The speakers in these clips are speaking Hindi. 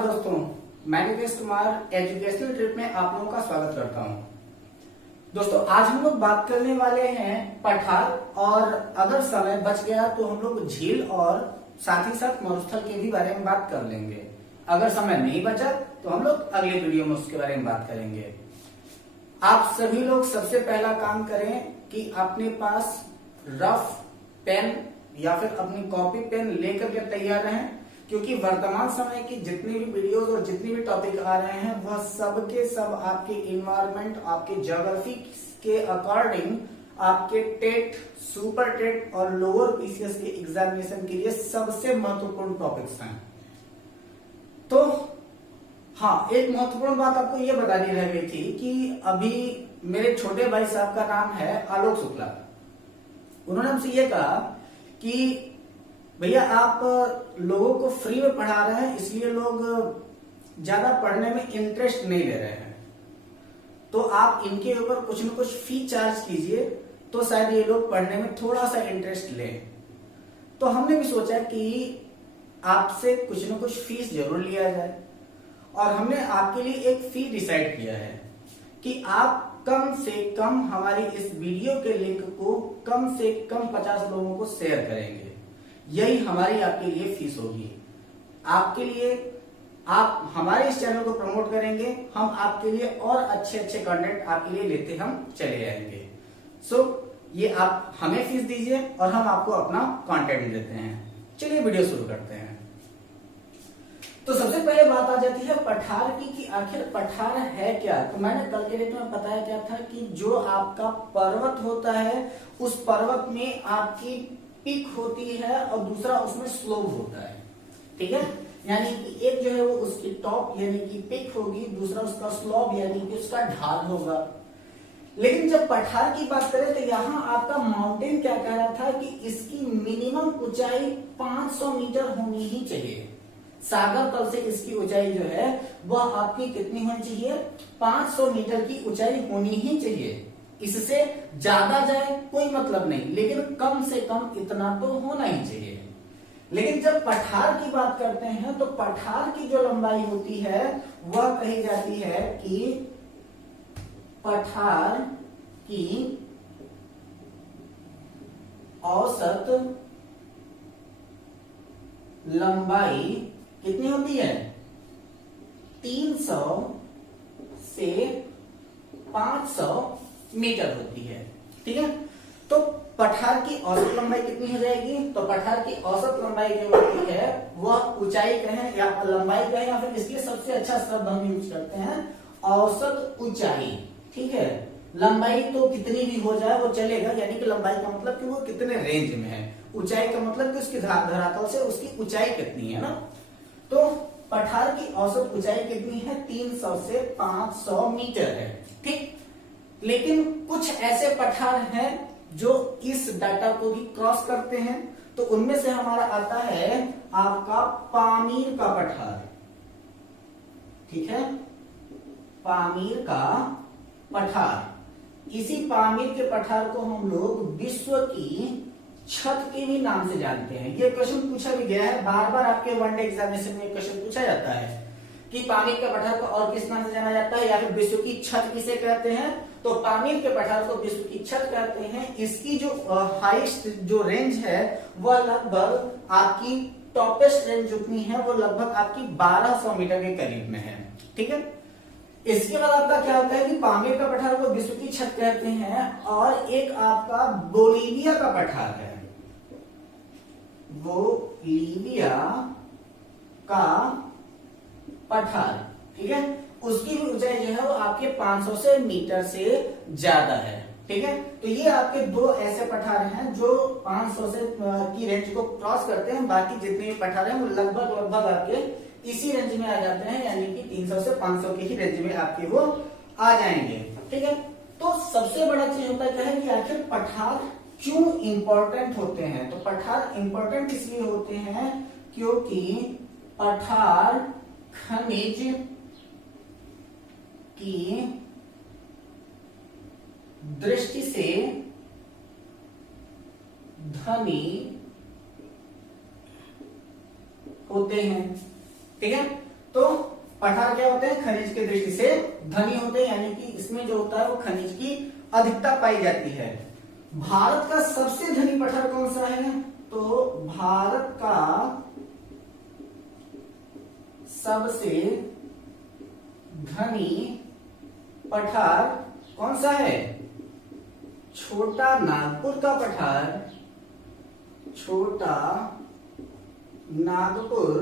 नमस्कार दोस्तों, मैं नितेश कुमार एजुकेशनल ट्रिप में आप लोगों का स्वागत करता हूं। दोस्तों आज हम लोग बात करने वाले हैं पठार, और अगर समय बच गया तो हम लोग झील और साथ ही साथ मरुस्थल के भी बारे में बात कर लेंगे। अगर समय नहीं बचा तो हम लोग अगले वीडियो में उसके बारे में बात करेंगे। आप सभी लोग सबसे पहला काम करें कि अपने पास रफ पेन या फिर अपनी कॉपी पेन लेकर के तैयार रहें, क्योंकि वर्तमान समय की जितनी भी वीडियोस और जितने भी टॉपिक आ रहे हैं वह सब के सब आपके इन्वायरमेंट, आपके ज्योग्राफी के अकॉर्डिंग आपके टेट, सुपर टेट और लोअर पीसीएस के एग्जामिनेशन के लिए सबसे महत्वपूर्ण टॉपिक्स हैं। तो हाँ, एक महत्वपूर्ण बात आपको यह बतानी रह गई थी कि अभी मेरे छोटे भाई साहब का नाम है आलोक शुक्ला। उन्होंने हमसे ये कहा कि भैया आप लोगों को फ्री में पढ़ा रहे हैं, इसलिए लोग ज्यादा पढ़ने में इंटरेस्ट नहीं ले रहे हैं, तो आप इनके ऊपर कुछ न कुछ फी चार्ज कीजिए तो शायद ये लोग पढ़ने में थोड़ा सा इंटरेस्ट लें। तो हमने भी सोचा कि आपसे कुछ न कुछ फीस जरूर लिया जाए, और हमने आपके लिए एक फी डिसाइड किया है कि आप कम से कम हमारी इस वीडियो के लिंक को कम से कम 50 लोगों को शेयर करेंगे। यही हमारी आपके लिए फीस होगी। आपके लिए आप हमारे इस चैनल को प्रमोट करेंगे, हम आपके लिए और अच्छे अच्छे कंटेंट आपके लिए लेते हम चले आएंगे। सो ये आप हमें फीस दीजिए और हम आपको अपना कंटेंट देते हैं। चलिए वीडियो शुरू करते हैं। तो सबसे पहले बात आ जाती है पठार की कि आखिर पठार है क्या। तो मैंने कल के डेट में बताया क्या था कि जो आपका पर्वत होता है उस पर्वत में आपकी पीक होती है और दूसरा उसमें स्लोप होता है, ठीक है। यानी कि एक जो है वो उसकी टॉप यानी कि पीक होगी, दूसरा उसका स्लोप यानी कि उसका ढाल होगा। लेकिन जब पठार की बात करें तो यहाँ आपका माउंटेन क्या कह रहा था कि इसकी मिनिमम ऊंचाई 500 मीटर होनी ही चाहिए। सागर तल से इसकी ऊंचाई जो है वह आपकी कितनी होनी चाहिए? 500 मीटर की ऊंचाई होनी ही चाहिए। इससे ज्यादा जाए कोई मतलब नहीं, लेकिन कम से कम इतना तो होना ही चाहिए। लेकिन जब पठार की बात करते हैं तो पठार की जो लंबाई होती है वह कही जाती है कि पठार की औसत लंबाई कितनी होती है? 300 से 500 मीटर होती है, ठीक है। तो पठार की औसत लंबाई कितनी हो जाएगी? तो पठार की औसत लंबाई जो होती है वह ऊंचाई कहें या लंबाई कहें, या फिर इसलिए सबसे अच्छा शब्द हम यूज करते हैं औसत ऊंचाई, ठीक है। लंबाई तो कितनी भी हो जाए वो चलेगा, यानी कि लंबाई का मतलब कि वो कितने रेंज में है, ऊंचाई का मतलब कि उसकी धरातल से उसकी ऊंचाई कितनी है ना। तो पठार की औसत ऊंचाई कितनी है? 300 से 500 मीटर है, ठीक। लेकिन कुछ ऐसे पठार हैं जो इस डाटा को भी क्रॉस करते हैं, तो उनमें से हमारा आता है आपका पामीर का पठार, ठीक है। पामीर का पठार, इसी पामीर के पठार को हम लोग विश्व की छत के भी नाम से जानते हैं। ये क्वेश्चन पूछा भी गया है, बार बार आपके वनडे एग्जामिनेशन में क्वेश्चन पूछा जाता है कि पामीर के पठार को और किस नाम से जाना जाता है, या फिर विश्व की छत किसे कहते हैं। तो पामीर के पठार को विश्व की छत कहते हैं। इसकी जो हाईएस्ट जो रेंज है वह लगभग आपकी टॉपेस्ट रेंज जितनी है वो लगभग आपकी 1200 मीटर के करीब में है, ठीक है। इसके बाद आपका क्या होता है कि पामीर का पठार को विश्व की छत कहते हैं, और एक आपका बोलीविया का पठार है, बोलीविया का पठार, ठीक है। उसकी भी ऊंचाई जो है वो आपके 500 से मीटर से ज्यादा है, ठीक है। तो ये आपके दो ऐसे पठार हैं जो 500 से की रेंज को क्रॉस करते हैं। बाकी जितने भी पठार हैं वो लगभग आपके इसी रेंज में आ जाते हैं, यानी कि 300 से 500 की ही रेंज में आपके वो आ जाएंगे, ठीक है। तो सबसे बड़ा चीज होता है कि आखिर पठार क्यों इंपॉर्टेंट होते हैं। तो पठार इंपॉर्टेंट इसलिए होते हैं क्योंकि पठार खनिज की दृष्टि से धनी होते हैं, ठीक है। तो पठार क्या होते हैं, खनिज की दृष्टि से धनी होते हैं, यानी कि इसमें जो होता है वो खनिज की अधिकता पाई जाती है। भारत का सबसे धनी पठार कौन सा है, तो भारत का सबसे धनी पठार कौन सा है, छोटा नागपुर का पठार, छोटा नागपुर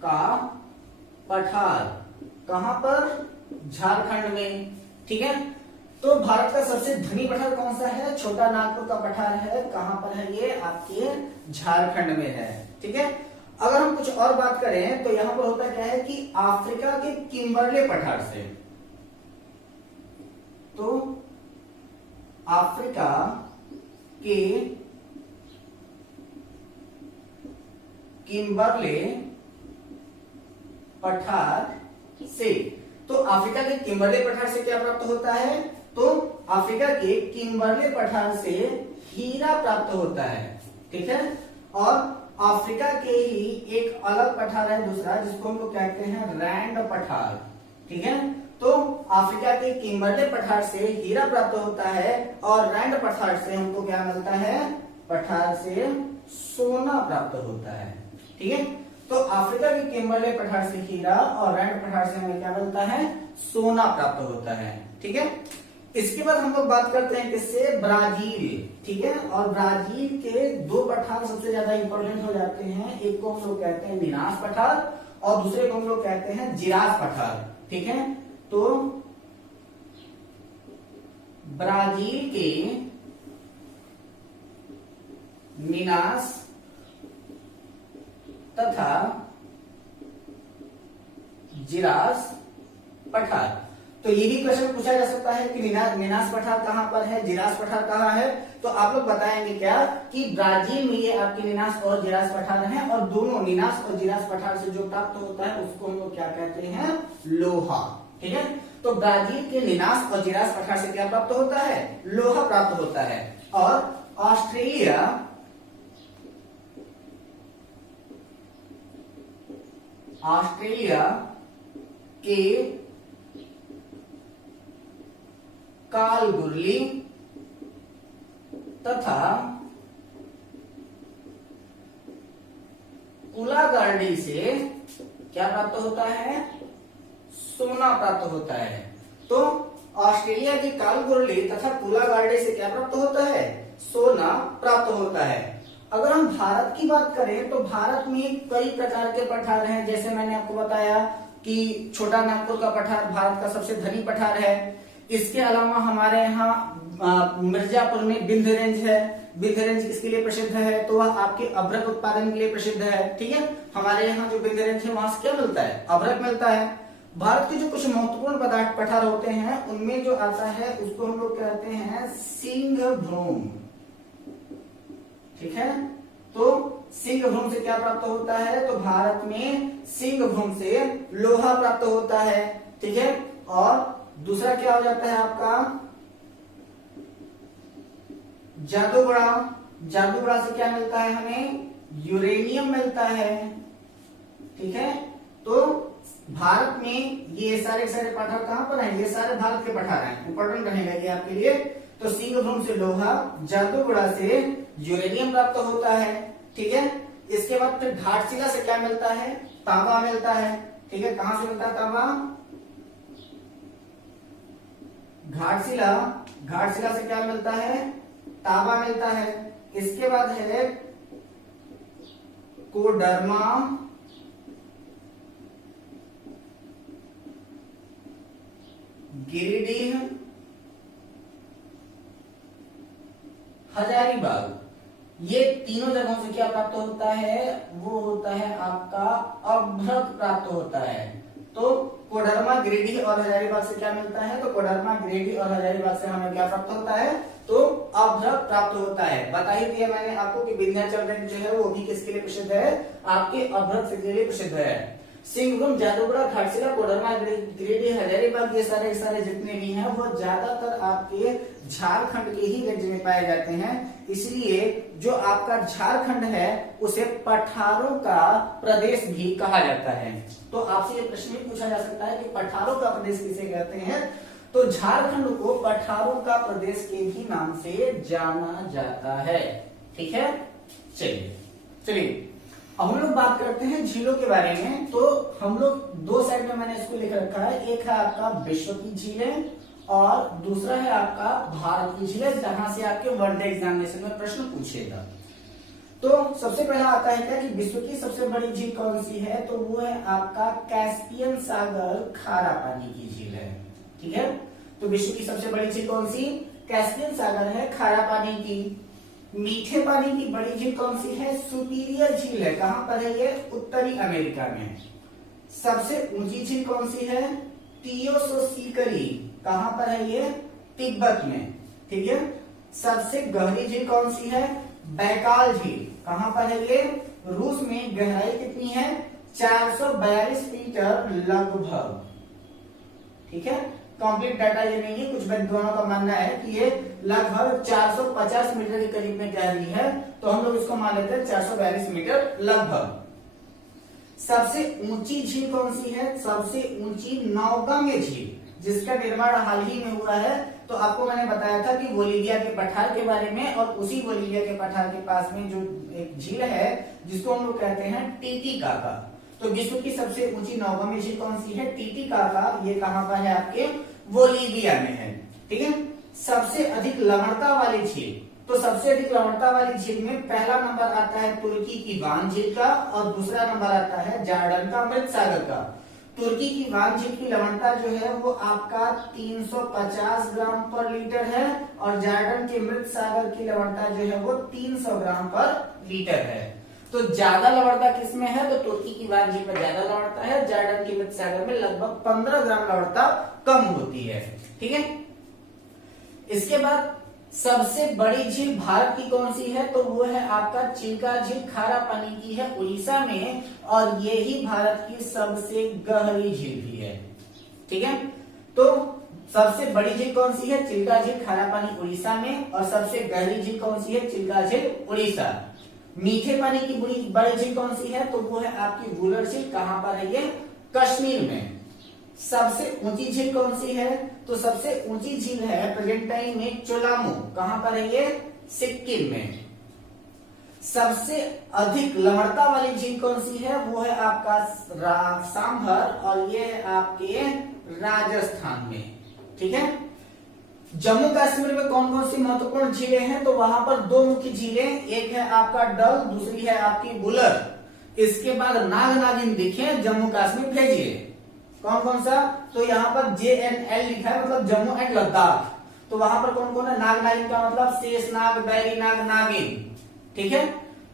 का पठार, कहां पर, झारखंड में। ठीक है, तो भारत का सबसे धनी पठार कौन सा है, छोटा नागपुर का पठार है। कहां पर है ये, आपके झारखंड में है। ठीक है, अगर हम कुछ और बात करें तो यहां पर होता क्या है कि अफ्रीका के किम्बरले पठार से, तो अफ्रीका के किम्बरले पठार से, तो अफ्रीका के किम्बरले पठार से क्या प्राप्त होता है, तो अफ्रीका के किम्बरले पठार से हीरा प्राप्त होता है। ठीक है, और अफ्रीका के ही एक अलग पठार है दूसरा, जिसको हम लोग कहते हैं रैंड पठार। ठीक है, तो अफ्रीका के किम्बरले पठार से हीरा प्राप्त होता है और रैंड पठार से हमको क्या मिलता है, पठार से सोना प्राप्त होता है। ठीक है, तो अफ्रीका के किम्बरले पठार से हीरा और रैंड पठार से हमें क्या मिलता है, सोना प्राप्त होता है। ठीक है, इसके बाद हम लोग बात करते हैं किससे, ब्राजील। ठीक है, और ब्राजील के दो पठार सबसे ज्यादा इंपॉर्टेंट हो जाते हैं, एक को हम लोग कहते हैं मिनास पठार और दूसरे को हम लोग कहते हैं जिरास पठार। ठीक है, तो ब्राजील के मिनास तथा जिरास पठार, तो ये भी क्वेश्चन पूछा जा सकता है कि मिनास पठार कहां पर है, जिरास पठार कहां है, तो आप लोग बताएंगे क्या कि ब्राजील में ये आपके मिनास और जिरास पठार हैं, और दोनों मिनास और जिरास पठार से जो प्राप्त होता है उसको हम लोग क्या कहते हैं, लोहा। ठीक है, तो ब्राजील के मिनास और जिरास पठार से क्या प्राप्त होता है, लोहा प्राप्त होता है। और ऑस्ट्रेलिया के कालगुरली तथा कुलागार्डी से क्या प्राप्त होता है, सोना प्राप्त होता है। तो ऑस्ट्रेलिया की कालगुरली तथा कुलागार्डी से क्या प्राप्त होता है, सोना प्राप्त होता है। अगर हम भारत की बात करें तो भारत में कई प्रकार के पठार हैं, जैसे मैंने आपको बताया कि छोटा नागपुर का पठार भारत का सबसे धनी पठार है। इसके अलावा हमारे यहाँ मिर्जापुर में विंध्य रेंज है, विंध्य रेंज किसके लिए प्रसिद्ध है, तो वह आपके अभ्रक उत्पादन के लिए प्रसिद्ध है। ठीक है, हमारे यहाँ जो विंध्य रेंज है वहां से क्या मिलता है, अभ्रक मिलता है। भारत के जो कुछ महत्वपूर्ण पठार होते हैं उनमें जो आता है उसको हम लोग कहते हैं सिंहभूम। ठीक है, तो सिंहभूम से क्या प्राप्त होता है, तो भारत में सिंहभूम से लोहा प्राप्त होता है। ठीक है, और दूसरा क्या हो जाता है आपका जादूगढ़ा, जादूगढ़ा से क्या मिलता है हमें, यूरेनियम मिलता है। ठीक है, तो भारत में ये सारे पठार कहां पर हैं, ये सारे भारत के पठार हैं, इंपॉर्टेंट रहेगा ये आपके लिए। तो सिंहभूम से लोहा, जादूगढ़ा से यूरेनियम प्राप्त होता है। ठीक है, इसके बाद फिर घाटशिला से क्या मिलता है, तांबा मिलता है। ठीक है, कहां से मिलता है तांबा, घाटशिला से क्या मिलता है, तांबा मिलता है। इसके बाद है कोडरमा, गिरिडीह, हजारीबाग, ये तीनों जगहों से क्या प्राप्त होता है, वो होता है आपका अभ्रक प्राप्त होता है। तो कोडरमा, गिरिडीह और हजारीबाग से क्या मिलता है, तो कोडरमा, गिरिडीह और हजारीबाग से हमें क्या प्राप्त होता है, तो अभ्रक प्राप्त होता है। बता ही दिया मैंने आपको कि विंध्याचल रेंज जो है वो भी किसके लिए प्रसिद्ध है, आपके अभ्रक के लिए प्रसिद्ध है। सिंहभूम, जादूगढ़, घाटशिला, कोडरमा, गिरिडीह, हजारीबाग, ये सारे जितने भी हैं वो ज्यादातर आपके झारखंड के ही राज्य में पाए जाते हैं। इसलिए जो आपका झारखंड है उसे पठारों का प्रदेश भी कहा जाता है। तो आपसे ये प्रश्न भी पूछा जा सकता है कि पठारों का प्रदेश किसे कहते हैं, तो झारखंड को पठारों का प्रदेश के ही नाम से जाना जाता है। ठीक है, चलिए अब हम लोग बात करते हैं झीलों के बारे में। तो हम लोग दो साइड में मैंने इसको लिख रखा है, एक है आपका विश्व की झीलें और दूसरा है आपका भारत की झीलें, जहां से आपके वन डे एग्जामिनेशन में प्रश्न पूछेगा। तो सबसे पहला आता है क्या कि विश्व की सबसे बड़ी झील कौन सी है, तो वो है आपका कैस्पियन सागर खारा पानी की झील है। ठीक है, तो विश्व की सबसे बड़ी झील कौन सी, कैस्पियन सागर है खारा पानी की। मीठे पानी की बड़ी झील कौन सी है, सुपीरियर झील है। कहां पर है ये, उत्तरी अमेरिका में। सबसे ऊंची झील कौन सी है, तियोसोसिकरी, कहां पर है ये, तिब्बत में। ठीक है, सबसे गहरी झील कौन सी है, बैकाल झील, कहां पर है ये, रूस में। गहराई कितनी है, 442 मीटर लगभग। ठीक है, कंप्लीट डाटा ये नहीं है, कुछ विद्वानों का मानना है कि ये लगभग 450 मीटर के करीब में गहरी है, तो हम लोग इसको मान लेते हैं 442 मीटर लगभग। सबसे ऊंची झील कौन सी है, सबसे ऊंची नौगांगे झील, जिसका निर्माण हाल ही में हुआ है। तो आपको मैंने बताया था कि बोलीविया के पठार के बारे में, और उसी बोलीविया के पठार के पास में जो एक झील है जिसको हम लोग कहते हैं टीटीकाका। तो विश्व की सबसे ऊंची नौगांगे झील कौन सी है, टीटीकाका, ये कहां पर है, आपके बोलीविया में है। ठीक है, सबसे अधिक लवणता वाली झील, तो सबसे अधिक लवणता वाली झील में पहला नंबर आता है तुर्की की वान झील का, और दूसरा नंबर आता है जॉर्डन का अमृत सागर का। तुर्की की वान झील की लवणता जो है वो आपका 350 ग्राम पर लीटर है, और जॉर्डन के अमृत सागर की लवणता जो है वो 300 ग्राम पर लीटर है। तो ज्यादा लवणता किसमें है, तो तुर्की की वान झील में ज्यादा लवणता है, जॉर्डन के अमृत सागर में लगभग 15 ग्राम लवणता कम होती है। ठीक है, इसके बाद सबसे बड़ी झील भारत की कौन सी है, तो वो है आपका चिल्का झील, खारा पानी की है, उड़ीसा में, और ये ही भारत की सबसे गहरी झील भी है। ठीक है, तो सबसे बड़ी झील कौन सी है, चिल्का झील, खारा पानी, उड़ीसा में, और सबसे गहरी झील कौन सी है, चिल्का झील, उड़ीसा। मीठे पानी की बड़ी झील कौन सी है, तो वो है आपकी वुलर झील, कहां पर है ये, कश्मीर में। सबसे ऊंची झील कौन सी है, तो सबसे ऊंची झील है प्रेजेंट टाइम में चोलामू, कहां पर है ये, सिक्किम में। सबसे अधिक लवणता वाली झील कौन सी है, वो है आपका सांभर, और ये है आपके राजस्थान में। ठीक है, जम्मू कश्मीर में कौन कौन सी महत्वपूर्ण झीलें हैं, तो वहां पर दो मुख्य झीलें, एक है आपका डल, दूसरी है आपकी बुलर। इसके बाद नाग नागिन दिखे जम्मू कश्मीर भेजिए, कौन कौन सा, तो यहाँ पर JNL लिखा है, मतलब जम्मू एंड लद्दाख। तो वहां पर कौन कौन है, नाग नागिन का मतलब शेषनाग, बैरीनाग, नागिन। ठीक है,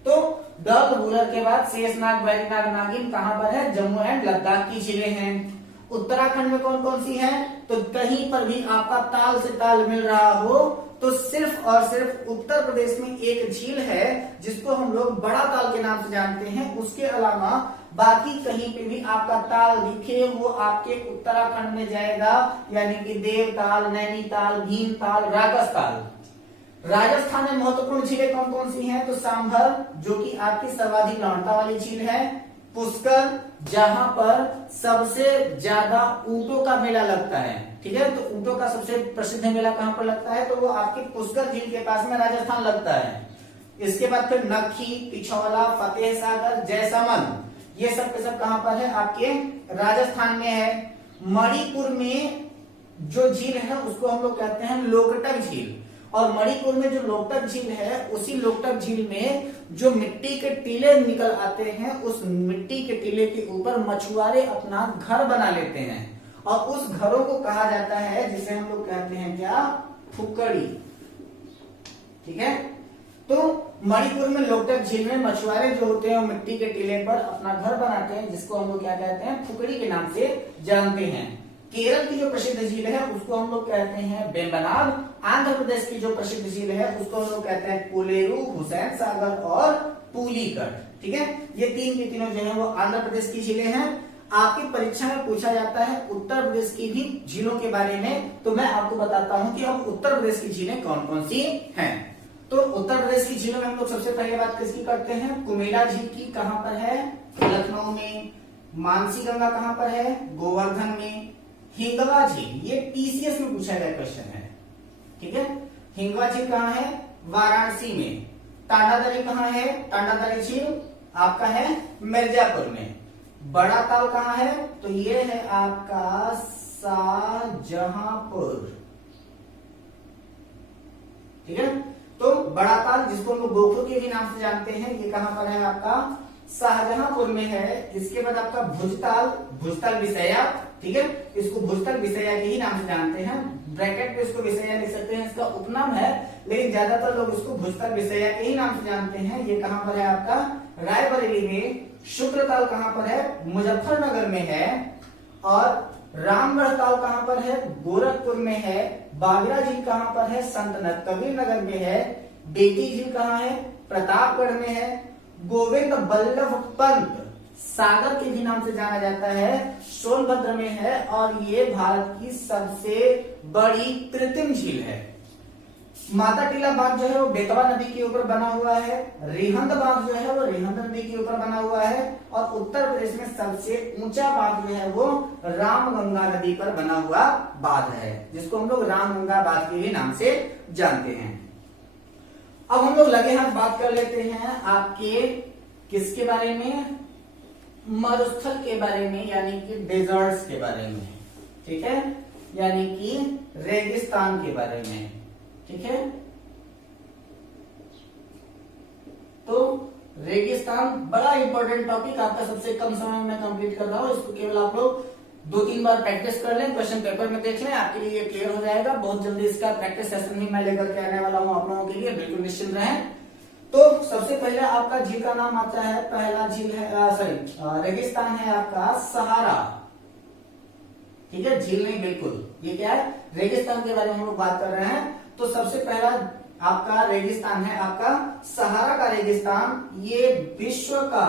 तो डल बुलर के बाद शेषनाग, बैरीनाग, नागिन कहां पर है, जम्मू एंड लद्दाख की झीलें हैं। उत्तराखंड में कौन कौन सी है, तो कहीं पर भी आपका ताल से ताल मिल रहा हो, तो सिर्फ और सिर्फ उत्तर प्रदेश में एक झील है जिसको हम लोग बड़ा ताल के नाम से जानते हैं। उसके अलावा बाकी कहीं पे भी आपका ताल दिखे वो आपके उत्तराखंड में जाएगा, यानी कि देवताल, नैनीताल, भीमताल, राकसताल। राजस्थान में महत्वपूर्ण झीलें कौन कौन सी हैं, तो सांभर, जो कि आपकी सर्वाधिक लवणता वाली झील है, पुष्कर, जहां पर सबसे ज्यादा ऊंटों का मेला लगता है। ठीक है, तो ऊंटों का सबसे प्रसिद्ध मेला कहां पर लगता है, तो वो आपके पुष्कर झील के पास में राजस्थान लगता है। इसके बाद फिर नखी, पिछौला, फतेह सागर, जैसलमेर, ये सब के सब कहां पर है, आपके राजस्थान में है। मणिपुर में जो झील है उसको हम लोग कहते हैं लोकटक झील, और मणिपुर में जो लोकटक झील है उसी लोकटक झील में जो मिट्टी के टीले निकल आते हैं, उस मिट्टी के टीले के ऊपर मछुआरे अपना घर बना लेते हैं, और उस घरों को कहा जाता है जिसे हम लोग कहते हैं क्या, फुकड़ी। ठीक है, तो मणिपुर में लोकटक झील में मछुआरे जो होते हैं वो मिट्टी के टीले पर अपना घर बनाते हैं, जिसको हम लोग क्या कहते हैं, फुकड़ी के नाम से जानते हैं। केरल की जो प्रसिद्ध झील है उसको हम लोग कहते हैं वेम्बनाड। आंध्र प्रदेश की जो प्रसिद्ध झील है उसको हम लोग कहते हैं कोलेरू, हुसैन सागर और पुलिकट। ठीक है, ये तीन की तीनों जो है वो आंध्र प्रदेश की झीलें हैं। आपकी परीक्षा में पूछा जाता है उत्तर प्रदेश की भी झीलों के बारे में, तो मैं आपको बताता हूं कि अब उत्तर प्रदेश की झीलें कौन कौन सी हैं। तो उत्तर प्रदेश की झीलों में हम लोग सबसे पहले बात किसकी करते हैं, कुमेला झील की। कहां पर है, लखनऊ में। मानसी गंगा कहां पर है, गोवर्धन में। हिंगवा झील, ये पीसीएस में पूछा गया क्वेश्चन है, ठीक है। हिंगवा झील कहां है, वाराणसी में। टांडादरी कहां है, टांडादरी झील आपका है मिर्जापुर में। बड़ा ताल कहां है, तो ये है आपका शाहजहांपुर, ठीक है। तो बड़ा ताल जिसको हम लोग गोखरू के भी नाम से जानते हैं, ये कहां पर है आपका शाहजहांपुर में है। इसके बाद आपका भुजताल, भुजताल विषया, ठीक है, इसको भुजताल विषया के ही नाम से जानते हैं। ब्रैकेट में इसको विषया लिख सकते हैं, इसका उपनाम है, लेकिन ज्यादातर लोग इसको भुजताल विषया के ही नाम से जानते हैं। ये कहां पर है आपका रायबरेली में। शुक्रताल कहां पर है, मुजफ्फरनगर में है। और रामगढ़ ताल कहां पर है, गोरखपुर में है। बागरा झील कहां पर है, संत कबीर नगर में है। बेटी झील कहां है, प्रतापगढ़ में है। गोविंद बल्लभ पंत सागर के भी नाम से जाना जाता है, सोनभद्र में है। और ये भारत की सबसे बड़ी कृत्रिम झील है। माता टीला बांध जो है वो बेतवा नदी के ऊपर बना हुआ है। रिहंद बांध जो है वो रिहंद नदी के ऊपर बना हुआ है। और उत्तर प्रदेश में सबसे ऊंचा बांध जो है वो रामगंगा नदी पर बना हुआ बांध है, जिसको हम लोग रामगंगा बांध के भी नाम से जानते हैं। अब हम लोग लगे हाथ बात कर लेते हैं आपके किसके बारे में, मरुस्थल के बारे में, यानी कि डेजर्ट्स के बारे में, ठीक है, यानी कि रेगिस्तान के बारे में, ठीक है। तो रेगिस्तान बड़ा इंपॉर्टेंट टॉपिक, आपका सबसे कम समय में कंप्लीट कर रहा हूं। इसको केवल आप लोग 2-3 बार प्रैक्टिस कर लें, क्वेश्चन पेपर में देख लें, आपके लिए ये क्लियर हो जाएगा। बहुत जल्दी इसका प्रैक्टिस सेशन भी मैं लेकर के आने वाला हूं आप लोगों के लिए, बिल्कुल निश्चिंत रहें। तो सबसे पहले आपका झील का नाम आता है, पहला झील है रेगिस्तान है आपका सहारा, ठीक है, झील नहीं बिल्कुल, ये क्या है, रेगिस्तान के बारे में हम लोग बात कर रहे हैं। तो सबसे पहला आपका रेगिस्तान है आपका सहारा का रेगिस्तान। ये विश्व का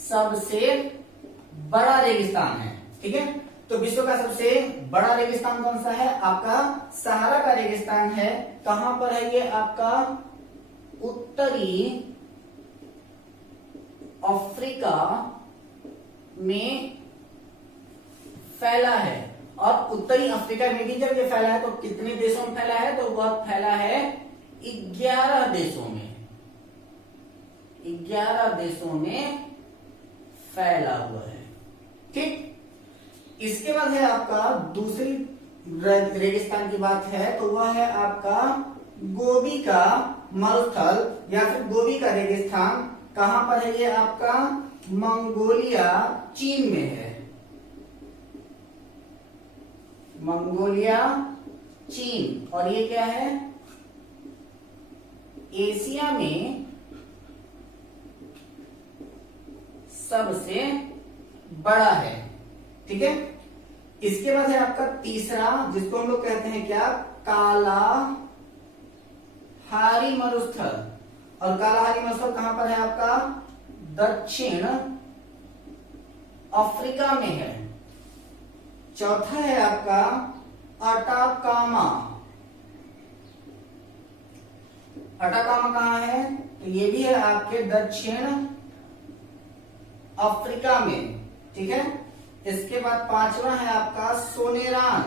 सबसे बड़ा रेगिस्तान है, ठीक है। तो विश्व का सबसे बड़ा रेगिस्तान कौन सा है, आपका सहारा का रेगिस्तान है। कहां पर है ये आपका, उत्तरी अफ्रीका में फैला है। और उत्तरी अफ्रीका में भी जब ये फैला है तो कितने देशों में फैला है, तो वह फैला है 11 देशों में, 11 देशों में फैला हुआ है, ठीक। इसके बाद है आपका दूसरी रेगिस्तान की बात है, तो वह है आपका गोबी का मरुस्थल या फिर गोबी का रेगिस्तान। कहां पर है ये आपका, मंगोलिया चीन में है, मंगोलिया चीन। और ये क्या है, एशिया में सबसे बड़ा है, ठीक है। इसके बाद है आपका तीसरा, जिसको हम लोग कहते हैं क्या, कालाहारी मरुस्थल। और कालाहारी मरुस्थल कहां पर है आपका, दक्षिण अफ्रीका में है। चौथा है आपका अटाकामा। अटाकामा कहां है, तो ये भी है आपके दक्षिण अफ्रीका में, ठीक है। इसके बाद पांचवा है आपका सोनेरान।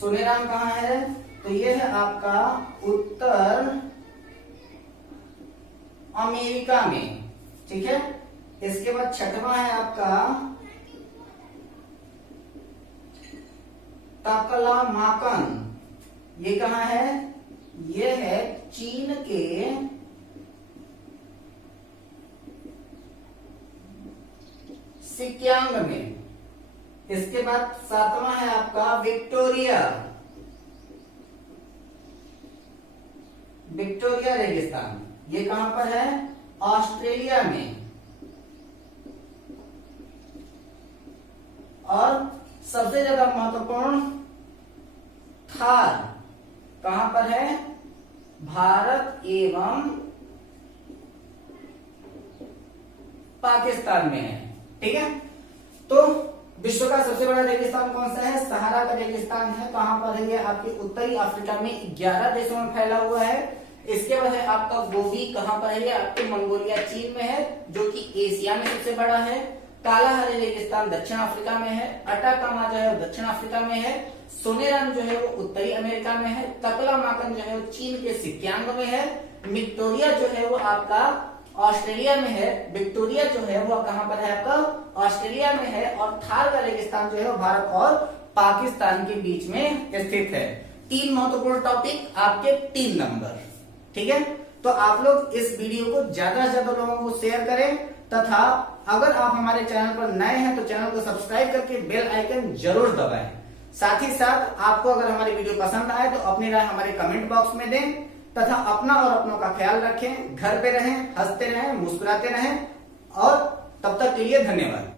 सोनेरान कहां है, तो ये है आपका उत्तर अमेरिका में, ठीक है। इसके बाद छठवां है आपका ताकलामाकन। ये कहां है, ये है चीन के सिक्यांग में। इसके बाद सातवां है आपका विक्टोरिया, विक्टोरिया रेगिस्तान। ये कहां पर है, ऑस्ट्रेलिया में। और सबसे ज्यादा महत्वपूर्ण थार कहां पर है, भारत एवं पाकिस्तान में है। ठीक है, तो विश्व का सबसे बड़ा रेगिस्तान कौन सा है? सहारा का रेगिस्तान है। कहां पर है ये? आपके उत्तरी अफ्रीका में 11 देशों में फैला हुआ है। इसके बाद है आपका गोबी, कहां पर है ये? आपके मंगोलिया चीन में है, जो कि एशिया में सबसे बड़ा है। कालाहारी रेगिस्तान दक्षिण अफ्रीका में है। अटाकामा जो है वो दक्षिण अफ्रीका में है। सोनेराम जो है वो उत्तरी अमेरिका में है। तकलामाकन जो है वो चीन के सिक्यांग में है। विक्टोरिया जो है वो आपका ऑस्ट्रेलिया में है। विक्टोरिया जो है वो कहां पर है? आपका ऑस्ट्रेलिया में है। और थार का रेगिस्तान जो है वो भारत और पाकिस्तान के बीच में स्थित है। 3 महत्वपूर्ण टॉपिक, आपके 3 नंबर। ठीक है, तो आप लोग इस वीडियो को ज्यादा से ज्यादा लोगों को शेयर करें, तथा अगर आप हमारे चैनल पर नए हैं तो चैनल को सब्सक्राइब करके बेल आइकन जरूर दबाएं। साथ ही साथ आपको अगर हमारी वीडियो पसंद आए तो अपनी राय हमारे कमेंट बॉक्स में दें, तथा अपना और अपनों का ख्याल रखें। घर पे रहें, हंसते रहें, मुस्कुराते रहें, और तब तक के लिए धन्यवाद।